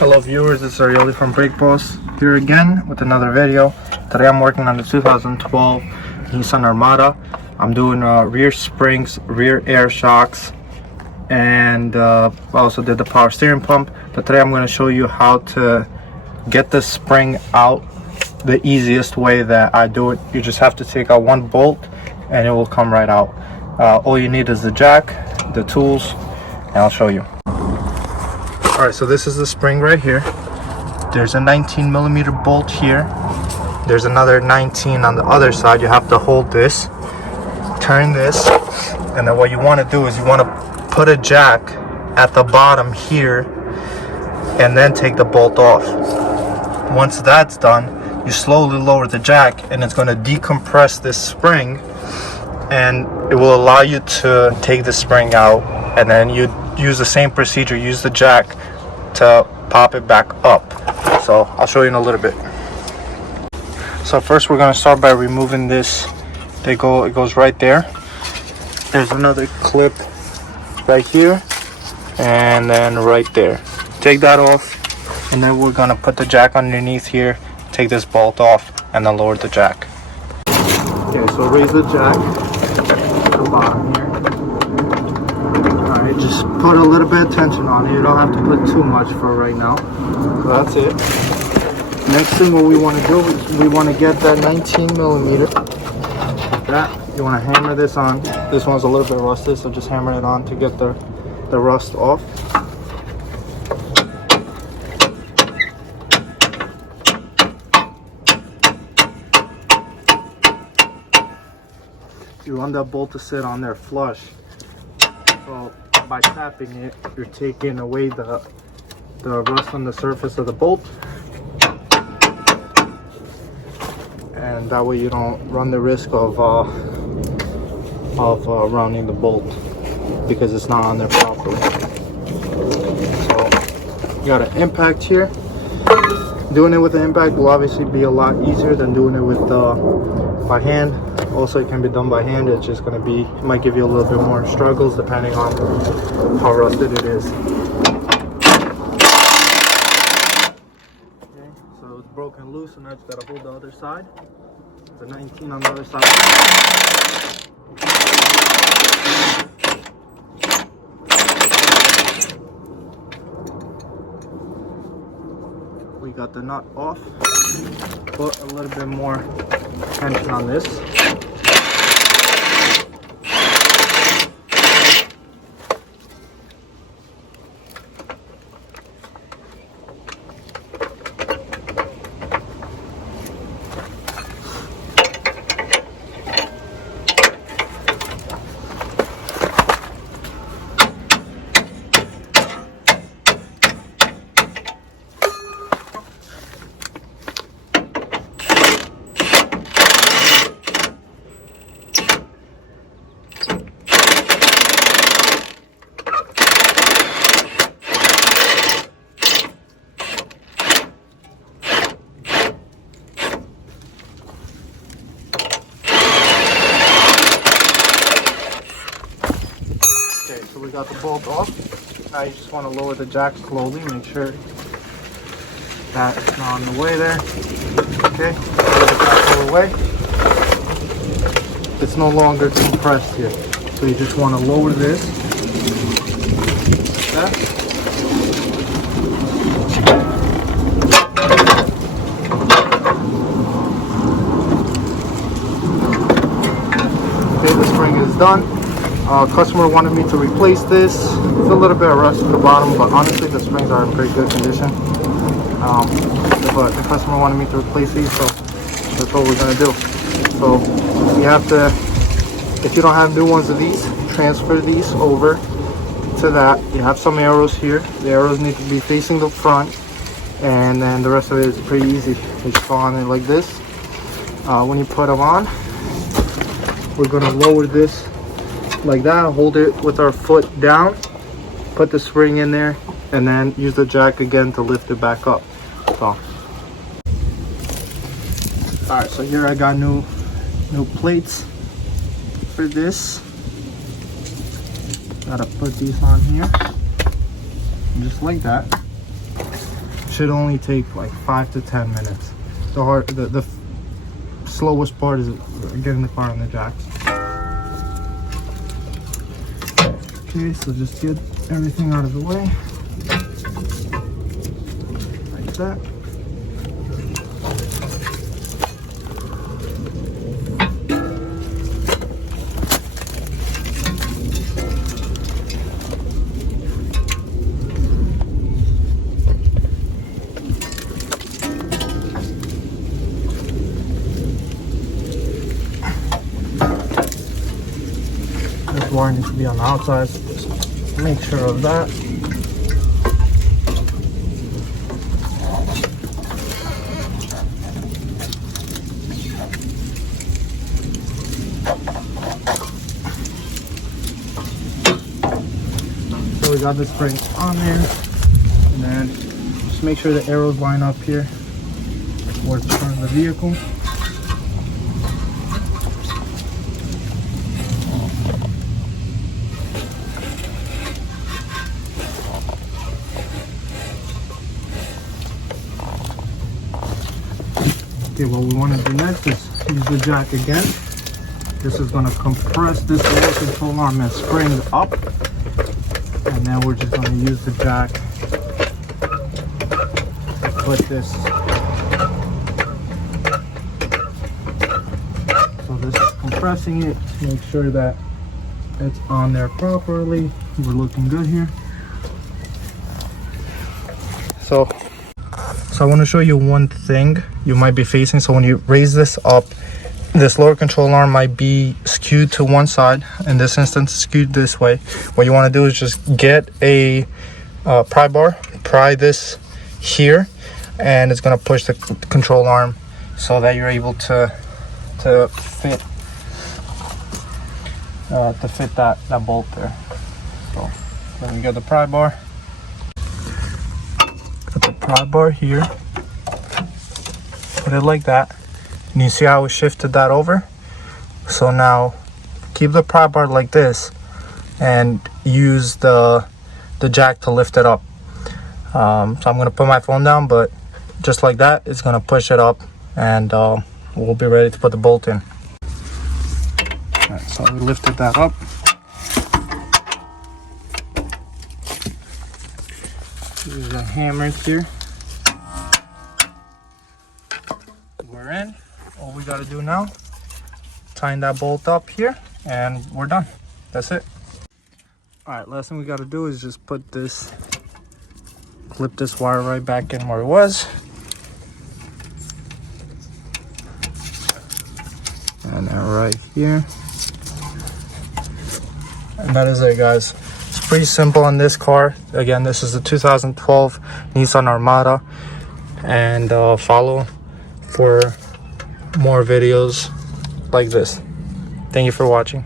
Hello viewers, it's Arioli from Brake Boss here again with another video. Today I'm working on the 2012 Nissan Armada. I'm doing rear springs, rear air shocks, and I also did the power steering pump. But today I'm going to show you how to get the spring out the easiest way that I do it. You just have to take out one bolt and it will come right out. All you need is the jack, the tools, and I'll show you. Alright, so this is the spring right here. There's a 19mm bolt here. There's another 19 on the other side. You have to hold this, turn this, and then what you want to do is you want to put a jack at the bottom here and then take the bolt off. Once that's done, you slowly lower the jack and it's going to decompress this spring, and it will allow you to take the spring out, and then you use the same procedure, use the jack to pop it back up. So I'll show you in a little bit. So first we're going to start by removing this. It goes right there. There's another clip right here and then right there. Take that off, and then we're going to put the jack underneath here, take this bolt off, and then lower the jack. Okay, so raise the jack to the bottom here. Alright, just put a little bit of tension on it. You don't have to put too much for right now. So that's it. Next thing what we want to do is we want to get that 19mm. Like that. You want to hammer this on. This one's a little bit rusted, so just hammer it on to get the rust off. You want that bolt to sit on there flush. So by tapping it, you're taking away the rust on the surface of the bolt, and that way you don't run the risk of rounding the bolt because it's not on there properly. So you got an impact here. Doing it with the impact will obviously be a lot easier than doing it with by hand. Also, it can be done by hand. It's just going to be, it might give you a little bit more struggles depending on how rusted it is. Okay, so it's broken loose, and now it's got to hold the other side. The 19 on the other side. We got the nut off. Put a little bit more tension on this. Okay, so we got the bolt off. Now you just want to lower the jack slowly. Make sure that it's not on the way there. Okay, lower the jack all the way. It's no longer compressed here. So you just want to lower this. Like that. Okay, the spring is done. Customer wanted me to replace this. It's a little bit of rust at the bottom, but honestly the springs are in pretty good condition. But the customer wanted me to replace these, so that's what we're going to do. So you have to, if you don't have new ones of these, transfer these over to that. You have some arrows here. The arrows need to be facing the front, and then the rest of it is pretty easy. You just go on it like this. When you put them on, we're going to lower this like that, hold it with our foot down, put the spring in there, and then use the jack again to lift it back up. So alright, so here I got new plates for this. Gotta put these on here just like that. Should only take like 5 to 10 minutes. The slowest part is getting the car on the jacks. Okay, so just get everything out of the way like that. This wire needs to be on the outside, so just make sure of that. So we got the spring on there, and then just make sure the arrows line up here towards the front of the vehicle. Okay, what we want to do next is use the jack again. This is going to compress this lower control arm and spring up. And then we're just going to use the jack to put this. So this is compressing it to make sure that it's on there properly. We're looking good here. So I want to show you one thing you might be facing. So when you raise this up, this lower control arm might be skewed to one side. In this instance, skewed this way. What you want to do is just get a pry bar, pry this here, and it's going to push the control arm so that you're able to fit that bolt there. So then we got the pry bar. Put the pry bar here, put it like that, and you see how we shifted that over? So now keep the pry bar like this and use the jack to lift it up. So I'm gonna put my phone down, but just like that, it's gonna push it up, and we'll be ready to put the bolt in. Alright, so we lifted that up. Use a hammer here. We're in. All we gotta do now, tighten that bolt up here, and we're done. That's it. All right, last thing we gotta do is just put this, clip this wire right back in where it was. And then right here. And that is it, guys. It's pretty simple on this car. Again, this is the 2012 Nissan Armada. And follow for more videos like this. Thank you for watching.